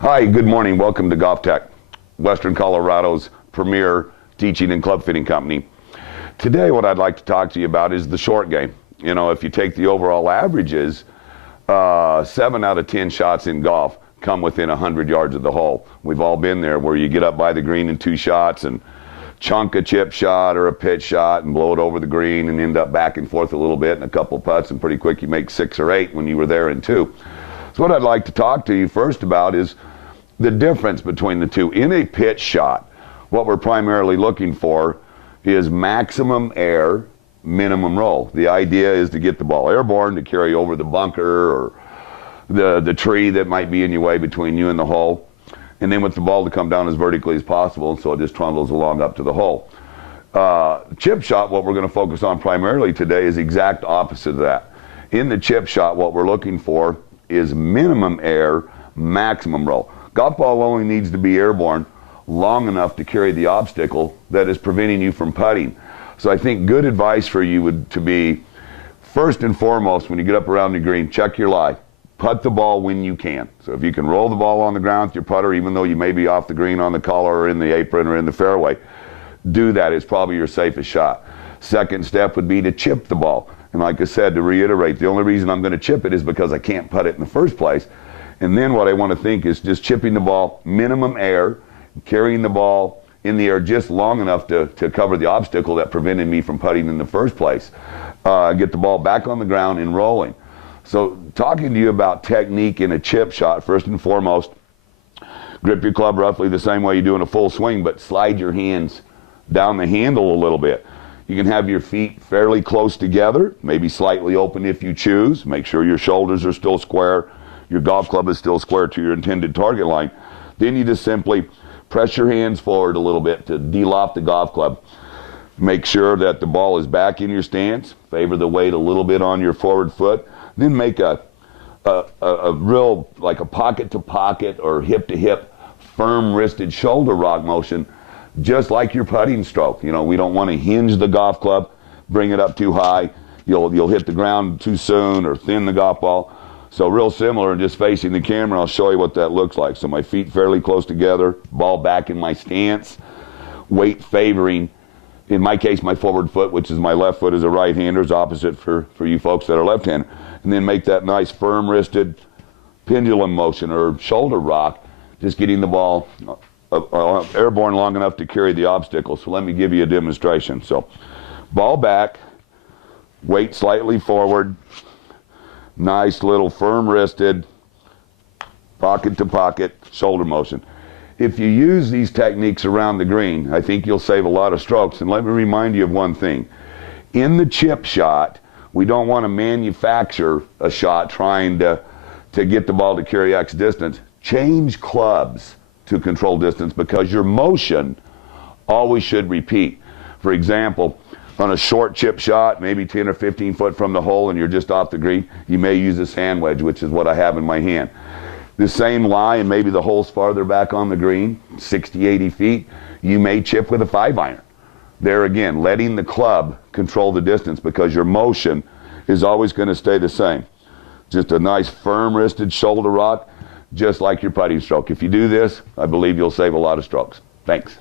Hi, good morning. Welcome to Golf Tech, Western Colorado's premier teaching and club fitting company. Today, what I'd like to talk to you about is the short game. You know, if you take the overall averages, 7 out of 10 shots in golf come within 100 yards of the hole. We've all been there where you get up by the green in 2 shots and chunk a chip shot or a pitch shot and blow it over the green and end up back and forth a little bit and a couple putts, and pretty quick you make 6 or 8 when you were there in 2. So what I'd like to talk to you first about is the difference between the two. In a pitch shot, what we're primarily looking for is maximum air, minimum roll. The idea is to get the ball airborne, to carry over the bunker or the tree that might be in your way between you and the hole, and then with the ball to come down as vertically as possible, so it just trundles along up to the hole. Chip shot, what we're going to focus on primarily today, is exact opposite of that. In the chip shot, what we're looking for is minimum air, maximum roll. Golf ball only needs to be airborne long enough to carry the obstacle that is preventing you from putting. So I think good advice for you would to be, first and foremost, when you get up around the green, check your lie. Putt the ball when you can. So if you can roll the ball on the ground with your putter, even though you may be off the green on the collar or in the apron or in the fairway, do that. It's probably your safest shot. Second step would be to chip the ball. And like I said, to reiterate, the only reason I'm going to chip it is because I can't putt it in the first place. And then what I want to think is just chipping the ball, minimum air, carrying the ball in the air just long enough to cover the obstacle that prevented me from putting in the first place. Get the ball back on the ground and rolling. So talking to you about technique in a chip shot, first and foremost, grip your club roughly the same way you do in a full swing, but slide your hands down the handle a little bit. You can have your feet fairly close together, maybe slightly open if you choose. Make sure your shoulders are still square, your golf club is still square to your intended target line. Then you just simply press your hands forward a little bit to de-loft the golf club. Make sure that the ball is back in your stance. Favor the weight a little bit on your forward foot. Then make a real, like a pocket-to-pocket or hip-to-hip, firm-wristed shoulder rock motion, just like your putting stroke. You know, we don't want to hinge the golf club, bring it up too high. You'll hit the ground too soon or thin the golf ball. So real similar, and just facing the camera, I'll show you what that looks like. So my feet fairly close together, ball back in my stance, weight favoring, in my case, my forward foot, which is my left foot, is a right-hander, is opposite for you folks that are left-handed. And then make that nice firm-wristed pendulum motion or shoulder rock, just getting the ball airborne long enough to carry the obstacle. So let me give you a demonstration. So ball back, weight slightly forward, nice little firm-wristed, pocket-to-pocket shoulder motion. If you use these techniques around the green, I think you'll save a lot of strokes. And let me remind you of one thing. In the chip shot, we don't want to manufacture a shot trying to get the ball to carry X distance. Change clubs to control distance, because your motion always should repeat. For example, on a short chip shot, maybe 10 or 15 foot from the hole and you're just off the green, you may use a sand wedge, which is what I have in my hand. The same lie, and maybe the hole's farther back on the green, 60, 80 feet, you may chip with a 5-iron. There again, letting the club control the distance, because your motion is always going to stay the same. Just a nice firm-wristed shoulder rock, just like your putting stroke. If you do this, I believe you'll save a lot of strokes. Thanks.